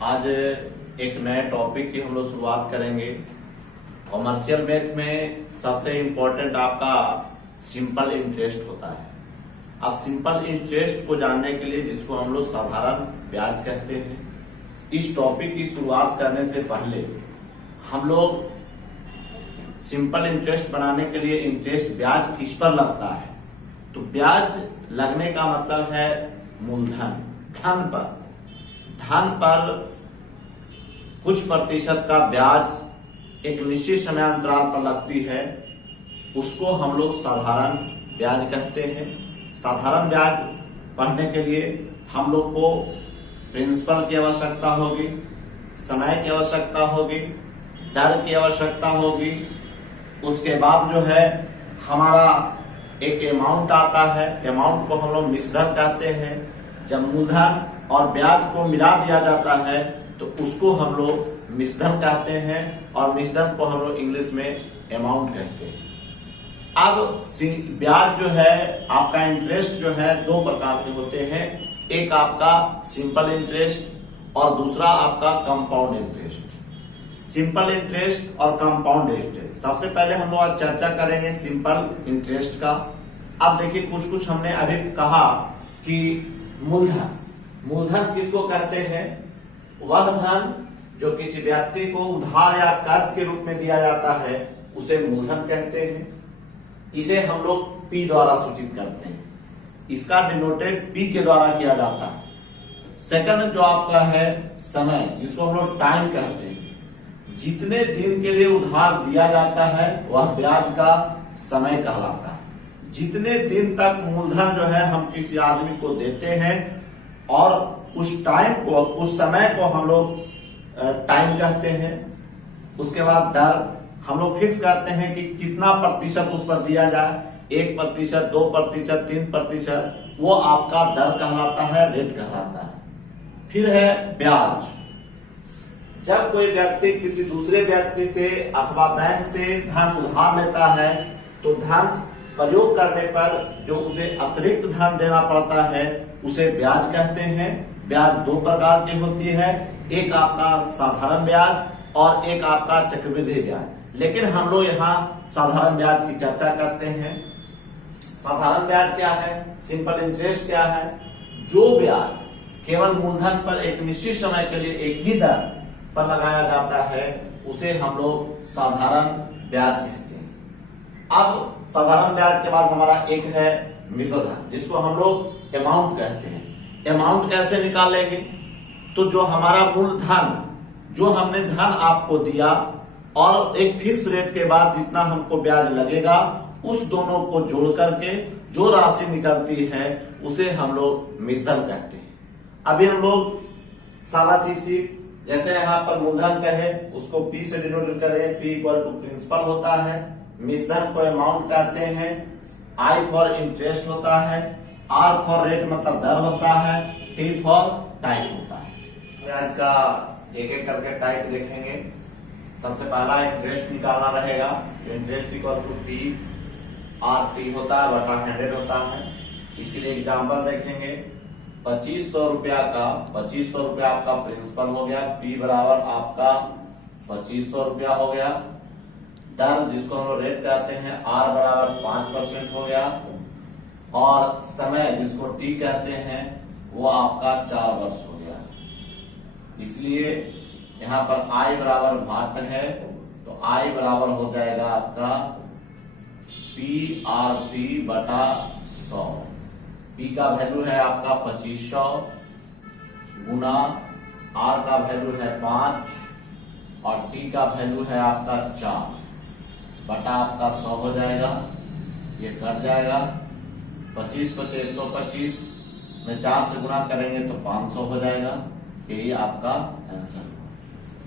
आज एक नए टॉपिक की हम लोग शुरुआत करेंगे। कॉमर्शियल मैथ में सबसे इम्पोर्टेंट आपका सिंपल इंटरेस्ट होता है। अब सिंपल इंटरेस्ट को जानने के लिए, जिसको हम लोग साधारण ब्याज कहते हैं, इस टॉपिक की शुरुआत करने से पहले हम लोग सिंपल इंटरेस्ट बनाने के लिए इंटरेस्ट ब्याज किस पर लगता है, तो ब्याज लगने का मतलब है मूलधन, धन पर कुछ प्रतिशत का ब्याज एक निश्चित समय अंतराल पर लगती है, उसको हम लोग साधारण ब्याज कहते हैं। साधारण ब्याज पढ़ने के लिए हम लोग को प्रिंसिपल की आवश्यकता होगी, समय की आवश्यकता होगी, दर की आवश्यकता होगी। उसके बाद जो है हमारा एक अमाउंट आता है, अमाउंट को हम लोग मिश्रधन कहते हैं। जब मूलधन और ब्याज को मिला दिया जाता है तो उसको हम लोग मिश्रधन कहते हैं, और मिश्रधन को हम लोग इंग्लिश में अमाउंट कहते हैं। अब ब्याज जो है आपका इंटरेस्ट जो है दो प्रकार के होते हैं, एक आपका सिंपल इंटरेस्ट और दूसरा आपका कंपाउंड इंटरेस्ट। सिंपल इंटरेस्ट और कंपाउंड इंटरेस्ट, सबसे पहले हम लोग आज चर्चा करेंगे सिंपल इंटरेस्ट का। अब देखिए कुछ हमने अभी कहा कि मूलधन किसको कहते हैं? वह धन जो किसी व्यक्ति को उधार या कर्ज के रूप में दिया जाता है उसे मूलधन कहते हैं। इसे हम लोग P द्वारा सूचित करते हैं, इसका डिनोटेड P के द्वारा किया जाता है। सेकंड जो आपका है समय, जिसको हम लोग टाइम कहते हैं। जितने दिन के लिए उधार दिया जाता है वह ब्याज का समय कहलाता है। जितने दिन तक मूलधन जो है हम किसी आदमी को देते हैं और उस टाइम को, उस समय को हम लोग टाइम कहते हैं। उसके बाद दर हम लोग फिक्स करते हैं कि कितना प्रतिशत उस पर दिया जाए, 1%, 2%, 3%, वो आपका दर कहलाता है, रेट कहलाता है। फिर है ब्याज। जब कोई व्यक्ति किसी दूसरे व्यक्ति से अथवा बैंक से धन उधार लेता है तो धन प्रयोग करने पर जो उसे अतिरिक्त धन देना पड़ता है उसे ब्याज कहते हैं। ब्याज दो प्रकार की होती है, एक आपका साधारण ब्याज और एक आपका चक्रवृद्धि ब्याज। लेकिन हम लोग यहाँ साधारण ब्याज की चर्चा करते हैं। साधारण ब्याज क्या है, सिंपल इंटरेस्ट क्या है? जो ब्याज केवल मूलधन पर एक निश्चित समय के लिए एक ही दर पर लगाया जाता है उसे हम लोग साधारण ब्याज कहते हैं। अब साधारण ब्याज के बाद हमारा एक है मिश्रधन, जिसको हम लोग अमाउंट कहते हैं। अमाउंट कैसे निकालेंगे? तो जो हमारा मूलधन, जो हमने धन आपको दिया और एक फिक्स रेट के बाद जितना हमको ब्याज लगेगा, उस दोनों को जोड़ करके जो राशि निकलती है उसे हम लोग मिश्रधन कहते हैं। अभी हम लोग सारा चीज की, जैसे यहाँ पर मूलधन कहे उसको P से डिनोट करें, P इक्वल टू प्रिंसिपल होता है, मिश्रधन को अमाउंट कहते हैं, I फॉर इंटरेस्ट होता है, R फॉर रेट मतलब दर होता है, T फॉर टाइम होता है। ब्याज का एक एक करके टाइप देखेंगे। सबसे पहला इंटरेस्ट निकालना रहेगा, तो interest equal to P RT होता है बटा 100 होता है। इसके लिए एग्जाम्पल देखेंगे। 2500 रुपया का 2500 रुपया आपका प्रिंसिपल हो गया, P बराबर आपका 2500 रुपया हो गया। दर जिसको हम लोग रेट कहते हैं R बराबर 5% हो गया, और समय जिसको T कहते हैं वो आपका 4 वर्ष हो गया। इसलिए यहाँ पर I बराबर 8 है, तो I बराबर हो जाएगा आपका PRP बटा 100। P का वैल्यू है आपका 2500 गुना R का वैल्यू है 5 और T का वैल्यू है आपका 4 बटा आपका 100 हो जाएगा। ये कट जाएगा, 25 × 125 में 4 से गुना करेंगे तो 500 हो जाएगा। यही आपका आंसर।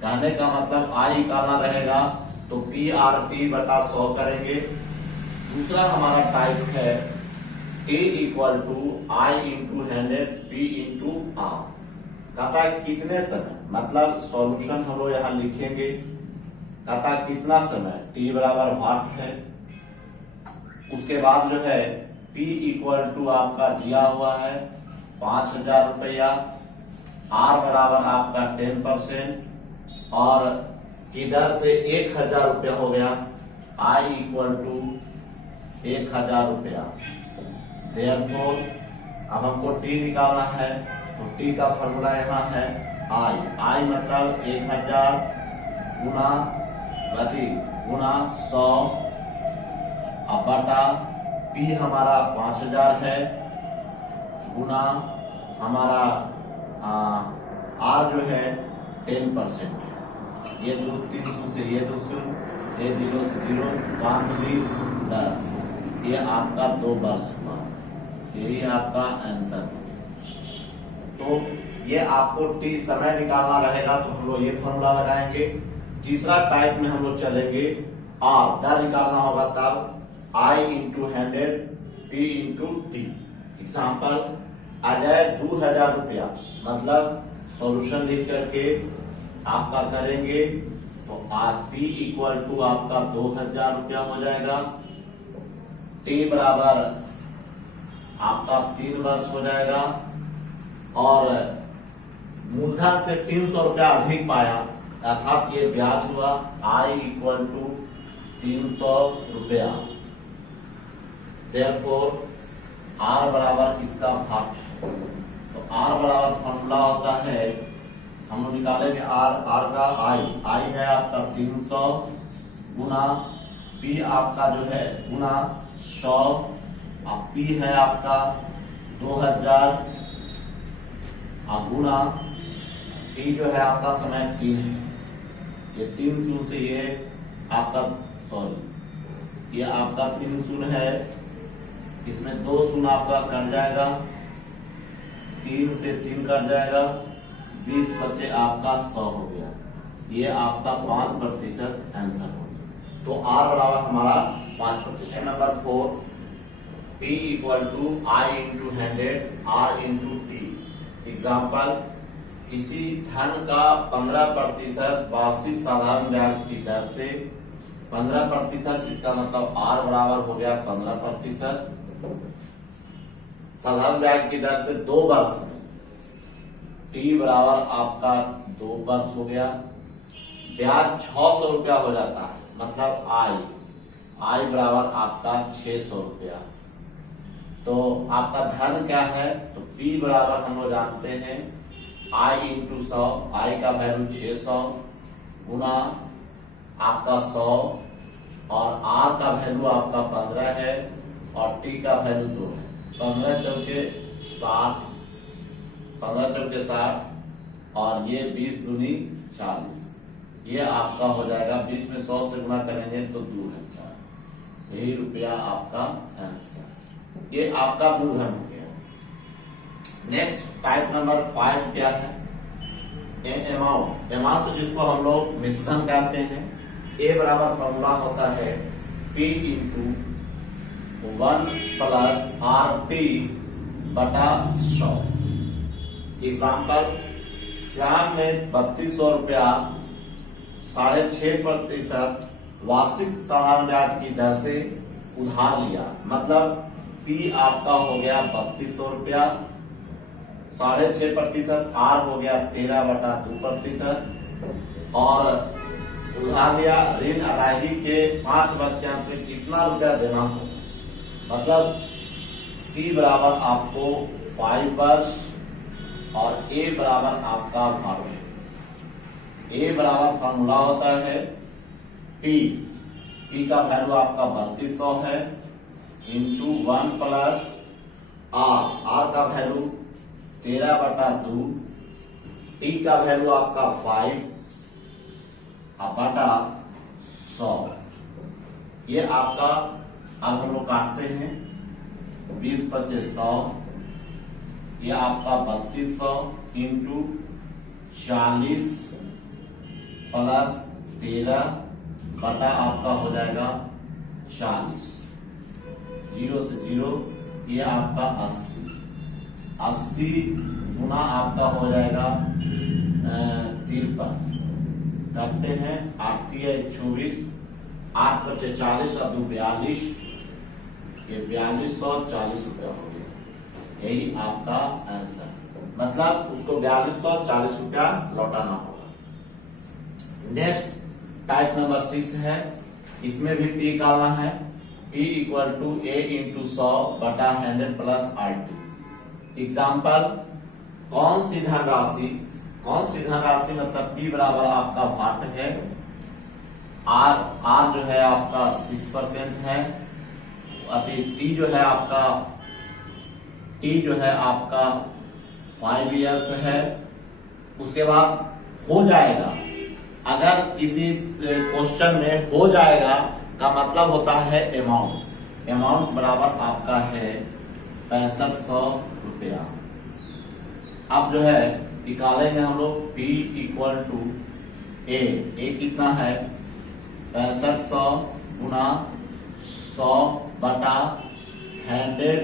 कहने का मतलब I निकालना रहेगा तो PRP बटा 100 करेंगे। दूसरा हमारा टाइप है A equal to I into 100 P into R। कहता है कितने समय, मतलब सॉल्यूशन हम लोग यहाँ लिखेंगे। कहता कितना समय, T बराबर 8 है। उसके बाद जो है P इक्वल टू आपका दिया हुआ है 5000 रुपया आर बराबर आपका 10% और किधर से 1000 रुपया हो गया, आई इक्वल टू 1000 रुपया। देयरफॉर अब हमको टी निकालना है, तो टी का फॉर्मूला यहाँ है आई मतलब 1000 गुना 100 बटा पी हमारा 5000 है गुना हमारा आर जो है 10% है। ये 2 3 शून्य से ये 2 शून्य, ये 0 से 0, 5 भी 10, ये आपका 2 वर्ष हुआ। यही आपका आंसर है। तो ये आपको टी समय निकालना रहेगा तो हम लोग ये फॉर्मूला लगाएंगे। तीसरा टाइप में हम लोग चलेंगे, आर दर निकालना होगा तब I into 100 P into T. Example, Ajay 2000 रुपया, मतलब सॉल्यूशन लिख करके आपका करेंगे तो आर पी इक्वल टू आपका 2000 रुपया हो जाएगा। टी बराबर आपका 3 वर्ष हो जाएगा और मूलधन से 300 रुपया अधिक पाया अर्थात ये ब्याज हुआ। आई इक्वल टू 300 रुपया। देयरफॉर आर बराबर इसका भाग है, तो आर बराबर फॉर्मूला होता है, हम लोग निकालेंगे आर का आई है आपका 300 गुना पी आपका जो है गुना 100 और पी है आपका 2000 और गुना टी जो है आपका समय 3 है। ये 3 शून्य से ये आपका ये आपका 3 शून्य है, इसमें 2 शून्य आपका कट जाएगा, 3 से 3 कट जाएगा, 20 बचे आपका 100 हो गया। ये आपका 5% आंसर हो गया। तो आर बराबर हमारा 5%। Number 4, P equal to I into 100 R into T. Example, किसी धन का 15% वार्षिक साधारण ब्याज की दर से 15%, इसका मतलब आर बराबर हो गया 15%। साधारण ब्याज की दर से 2 वर्ष में टी बराबर आपका 2 वर्ष हो गया। ब्याज 600 रुपया हो जाता है, मतलब आई बराबर आपका 600 रुपया। तो आपका धन क्या है, तो P बराबर हम लोग जानते हैं आई इंटू 100, आई का वैल्यू 600 गुना आपका 100 और आर का वैल्यू आपका 15 है और टी का वैल्यू 2 है। 15 चौके 60 और ये 20 दूनी 40, ये आपका हो जाएगा 20 में 100 से गुना करेंगे तो 2000। यही रुपया आपका आंसर। ये आपका मूलधन हो गया। नेक्स्ट टाइप नंबर 5 क्या है, अमाउंट जिसको हम लोग मिश्रधन कहते हैं। ए बराबर फॉर्मूला होता है P into 1 plus R T बटा 100। एग्जाम्पल, श्याम ने 3200 रुपया 6.5% वार्षिक साधारण ब्याज की दर से उधार लिया, मतलब P आपका हो गया 3200 रुपया, 6.5%, आर हो गया 13/2% और उधार लिया। ऋण अदायगी के 5 वर्ष के अंत में कितना रुपया देना हो, मतलब T बराबर आपको 5 वर्ष और A बराबर आपका भाग है। A बराबर फॉर्मूला होता है P का वैल्यू आपका 3200 है इंटू 1 प्लस आर का वैल्यू 13/2, टी का वैल्यू आपका 5 बटा 100। ये आपका अब हम लोग काटते हैं, 20 × 100, ये आपका 3200 इंटू 40 प्लस 13 बटा आपका हो जाएगा 40, 0 से 0, ये आपका 80 गुना आपका हो जाएगा 53। करते हैं 8 × 24, 8 × 40 और 2 42, ये 4240 रुपया हो गया। यही आपका आंसर। मतलब उसको 4240 रुपया लौटाना होगा। नेक्स्ट टाइप नंबर 6 है, इसमें भी पी निकालना है। P equal to A into 100 बटा 100 प्लस RT। एग्जाम्पल, कौन सी धनराशि मतलब P बराबर आपका वाट है, R जो है आपका 6% है, T जो है आपका 5 इयर्स है। उसके बाद हो जाएगा, अगर किसी क्वेश्चन में हो जाएगा का मतलब होता है अमाउंट बराबर आपका है 6500 रुपया। अब जो है निकालेंगे हम लोग P इक्वल टू A कितना है 6500 गुना 100 बटा 100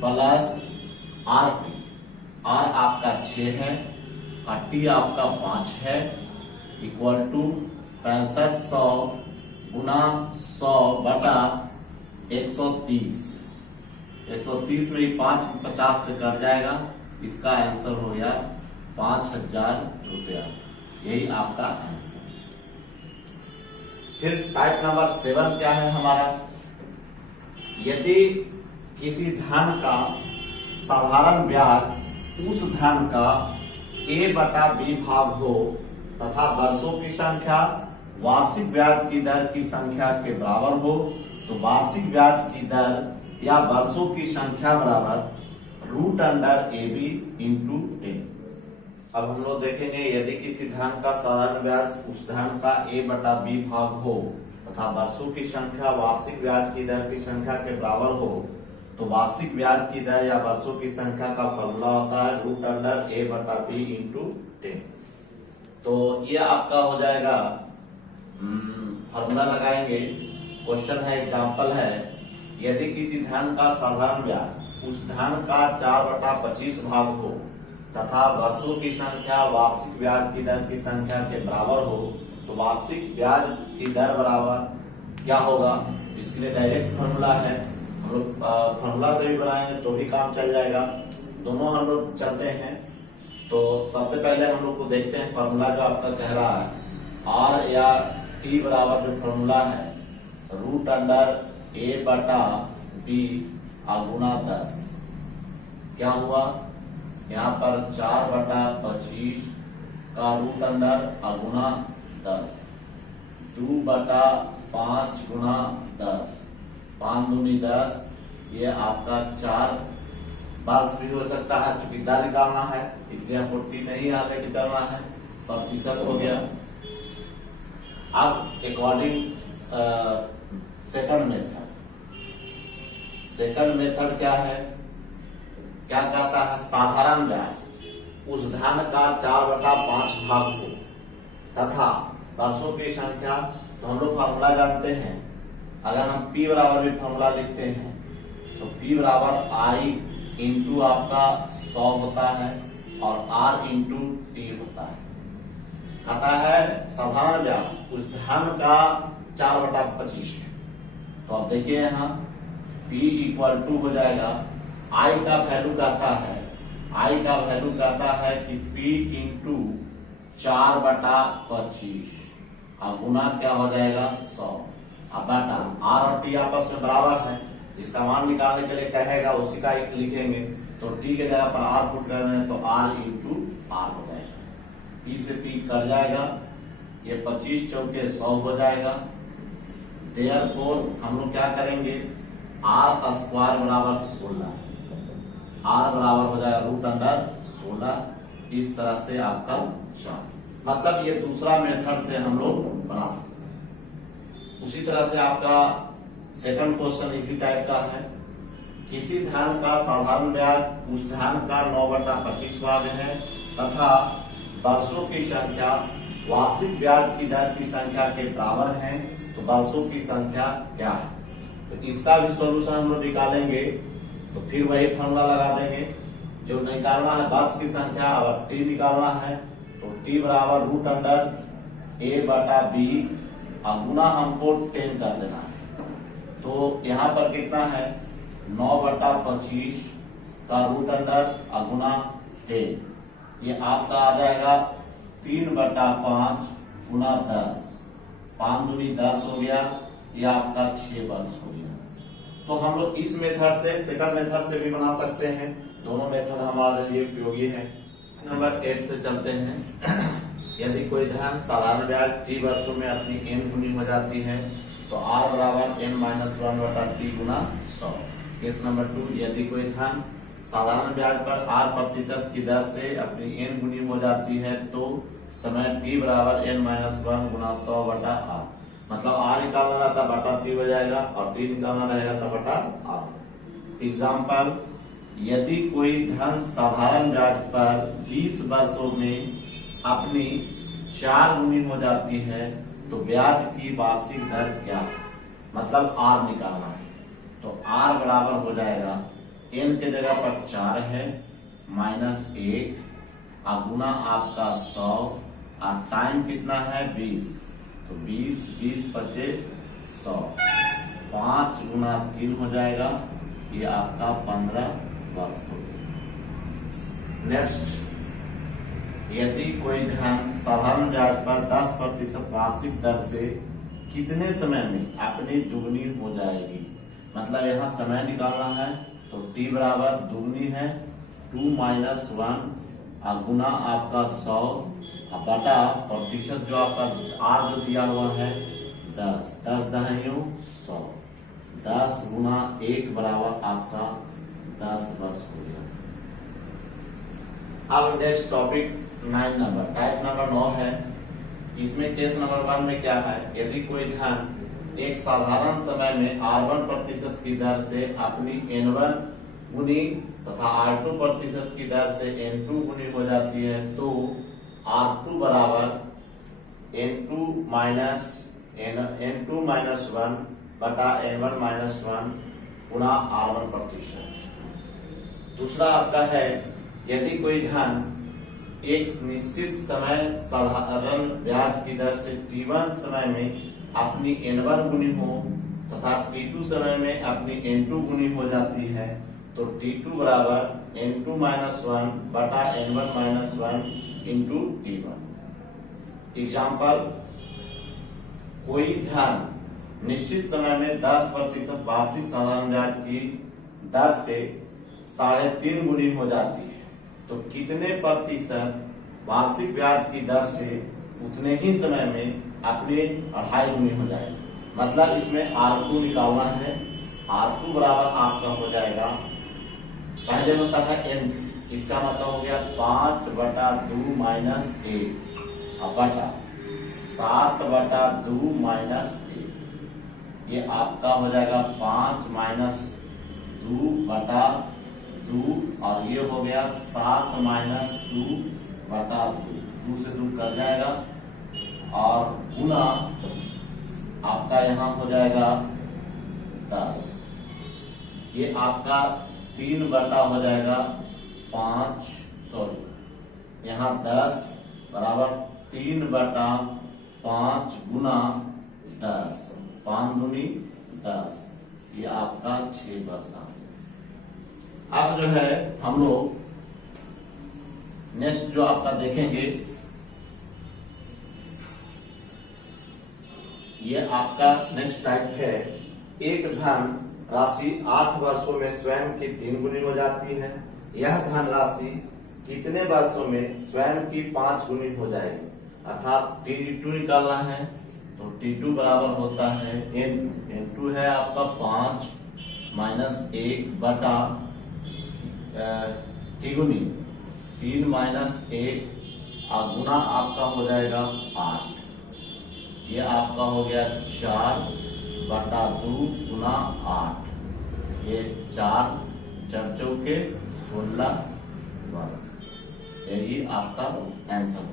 प्लस RT। R आपका 6 है और T आपका 5 है, इक्वल टू 6500 गुना 100 बटा 130। 130 में 5 50 से कट जाएगा, इसका आंसर हो गया 5000 रुपया। यही आपका आंसर। फिर टाइप नंबर 7 क्या है हमारा, यदि किसी धन का साधारण ब्याज उस धन का A बटा B भाग हो तथा वर्षों की संख्या वार्षिक ब्याज की दर की संख्या के बराबर हो, तो वार्षिक ब्याज की दर या वर्षों की संख्या बराबर √AB इंटू 10। अब हम लोग देखेंगे, यदि किसी धन का साधारण ब्याज उस धन का A बटा B भाग हो तथा वर्षों की संख्या वार्षिक ब्याज की दर की संख्या के बराबर हो, तो वार्षिक ब्याज की दर या वर्षों की संख्या का फॉर्मूला होता है √A बटा B इंटू 10। तो ये आपका हो जाएगा, फॉर्मूला लगाएंगे। क्वेश्चन है, एग्जाम्पल है, यदि किसी धन का साधारण ब्याज उस धन का 4/25 भाग हो तथा वर्षों की संख्या वार्षिक ब्याज की दर की संख्या के बराबर हो, तो वार्षिक ब्याज की दर बराबर क्या होगा। इसके लिए डायरेक्ट फॉर्मूला है, हम लोग फॉर्मूला से भी बनाएंगे तो भी काम चल जाएगा, दोनों हम लोग चलते हैं। तो सबसे पहले हम लोग को देखते हैं फॉर्मूला जो आपका कह रहा है, R या T बराबर जो फॉर्मूला है √A बटा B गुना 10। क्या हुआ, यहाँ पर 4/25 का √A गुना 10, 2/5 गुना 10, 5 दूनी 10, ये आपका 4 बार्स भी हो सकता है, चूंकि दर निकालना है इसलिए हमको T नहीं आगे निकालना है, प्रतिशत हो गया। अब अकॉर्डिंग सेकंड मेथड क्या है, क्या कहता है, साधारण ब्याज उस धन का 4/5 भाग हो तथा वर्षों की संख्या, तो हम लोग फॉर्मूला जानते हैं, अगर हम P बराबर भी फॉर्मूला लिखते हैं तो P बराबर I इंटू आपका 100 होता है और R इंटू T होता है। कहता है साधारण ब्याज उस धन का 4/25 है, तो आप देखिए यहाँ P इक्वल टू हो जाएगा, I का वैल्यू कहता है कि P इंटू 4/25 और गुना क्या हो जाएगा 100, अब बटा R और T आपस में बराबर है, जिसका मान निकालने के लिए कहेगा उसी का लिखेंगे, तो T के जगह पर R पुट कर रहे हैं तो R इंटू R हो जाएगा, P से P कट जाएगा, ये 25 चौके 100 हो जाएगा। देयरफॉर हम लोग क्या करेंगे, R स्क्वायर बराबर 16, R बराबर हो जाएगा √16। इस तरह से आपका मतलब ये दूसरा मेथड से हम लोग बना सकते हैं। उसी तरह से आपका सेकंड क्वेश्चन इसी टाइप का है, किसी धन का साधारण ब्याज उस धन का 9/25 भाग है तथा वर्षों की संख्या वार्षिक ब्याज की दर की संख्या के बराबर है, तो वर्षों की संख्या क्या है। तो इसका भी सॉल्यूशन हम लोग निकालेंगे, तो फिर वही फॉर्मूला लगा देंगे, जो निकालना है वर्ष की संख्या और T निकालना है, तो T बराबर √A बटा B और गुना हमको 10 कर देना है। तो यहाँ पर कितना है 9/25 का √A गुना 10। ये आपका आ जाएगा 3/5 गुना 10, 5 दूनी 10 हो गया। ये आपका 6 वर्ष हो गया। तो हम लोग इस मेथड से सेकंड मेथड से भी बना सकते हैं, दोनों मेथड हमारे लिए उपयोगी है। नंबर 8 से चलते हैं। यदि कोई धन साधारण ब्याज t वर्षों में अपनी n गुनी हो जाती है तो r बराबर n-1/t गुना 100। केस नंबर 2, यदि कोई धन साधारण ब्याज पर r% की दर से अपनी n गुनी हो जाती है तो समय t बराबर n-1 गुना 100/r। मतलब r निकालना रहता बटा t हो जाएगा और t निकालना रहेगा तब बटा r। एग्जाम्पल, यदि कोई धन साधारण ब्याज पर 20 वर्षों में अपनी 4 गुनी हो जाती है तो ब्याज की वार्षिक दर क्या है? मतलब r निकालना है। तो r बराबर हो जाएगा n के जगह पर 4 है -1 गुना आपका 100 और टाइम कितना है 20। तो 20 बचे 100, 5 गुना 3 हो जाएगा। ये आपका 15 वर्ष हो गया। नेक्स्ट, यदि कोई धन साधारण ब्याज पर 10% वार्षिक दर से कितने समय में अपनी दुगनी हो जाएगी? मतलब यहाँ समय निकालना है तो t बराबर दुगनी है 2 - 1 गुना आपका 100 बटा प्रतिशत जो आपका r जो दिया हुआ है 10, 10 दहाइयों 100, 10 गुना 1 बराबर आपका 10 वर्ष हो गया। अब next topic 9 number, type number 9 है। इसमें केस नंबर 1 में क्या है? यदि कोई धन एक साधारण समय में r1% की दर से अपनी n1 गुनी तथा r2% की दर से n2 गुनी हो जाती है तो r2 बराबर n2 - 1 बटा n1 - 1 गुना r1%। दूसरा आपका है, यदि कोई धन एक निश्चित समय साधारण ब्याज की दर से t1 समय में अपनी n1 गुनी हो तथा t2 समय में अपनी n2 गुनी हो जाती है तो t2 बराबर n2 - 1 बटा n1 - 1 इंटू t1। एग्जाम्पल, कोई धन निश्चित समय में 10% वार्षिक साधारण ब्याज की दर से 3.5 गुनी हो जाती है तो कितने प्रतिशत वार्षिक ब्याज की दर से उतने ही समय में अपने 2.5 गुनी हो जाएगी? मतलब इसमें r2 निकालना है। r2 बराबर आपका हो जाएगा, पहले होता है n, इसका मतलब हो गया 5/2 - 1 बटा 7/2 - 1। ये आपका हो जाएगा 5 - 2/2 और ये हो गया 7 - 2/2, 2 से 2 कट जाएगा और गुना आपका यहाँ हो जाएगा 10। ये आपका 3 बटा हो जाएगा 5, सॉरी यहाँ 10 बराबर 3/5 गुना 10, 5 दूनी 10। ये आपका 6 वर्ष आ गया। अब जो है हम लोग नेक्स्ट जो आपका देखेंगे, ये आपका नेक्स्ट टाइप है। एक धन राशि 8 वर्षों में स्वयं की 3 गुनी हो जाती है। यह धन राशि कितने वर्षों में स्वयं की 5 गुनी हो जाएगी? अर्थात t2 निकालना है तो t2 बराबर होता है n2 है आपका 5 - 1 बटा तिगुनी 3 - 1 और गुना आपका हो जाएगा 8। ये आपका हो गया 4/2 गुना 8। ये 4 चौके 16 वर्ष। यही आपका आंसर है।